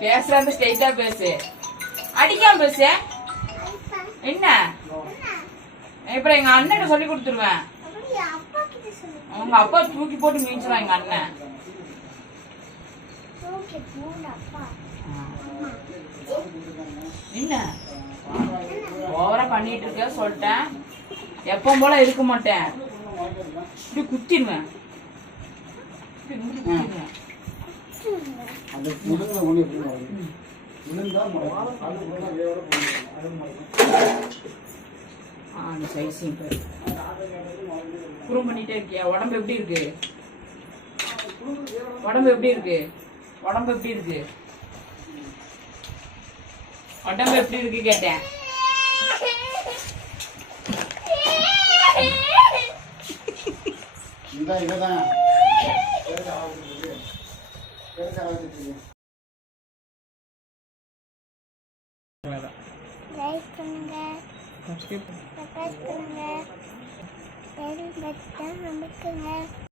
பேசுறாங்க ஸ்ட்ரைட்டா பேசு. அடிக்காம பேசு. என்ன இப்ப எங்க அண்ணன் சொல்லி கொடுத்துருவேன். உங்க அப்பா தூக்கி போட்டு மீஞ்சிடும் எங்க அண்ணன். என்ன ஓவரா பண்ணிட்டு இருக்க சொல்லிட்டேன். எப்பவும் போல இருக்க மாட்டேன். இப்படி குத்திடுவேன். குறும் பண்ணிட்டே இருக்கியா? உடம்பு எப்படி இருக்கு? உடம்பு எப்படி இருக்கு? உடம்பு எப்படி இருக்கு? உடம்பு எப்படி இருக்கு கேட்டேன். லைக் பண்ணுங்க, சப்ஸ்கிரைப் பண்ணுங்க, பெல் பட்டன் அமுக்குங்க.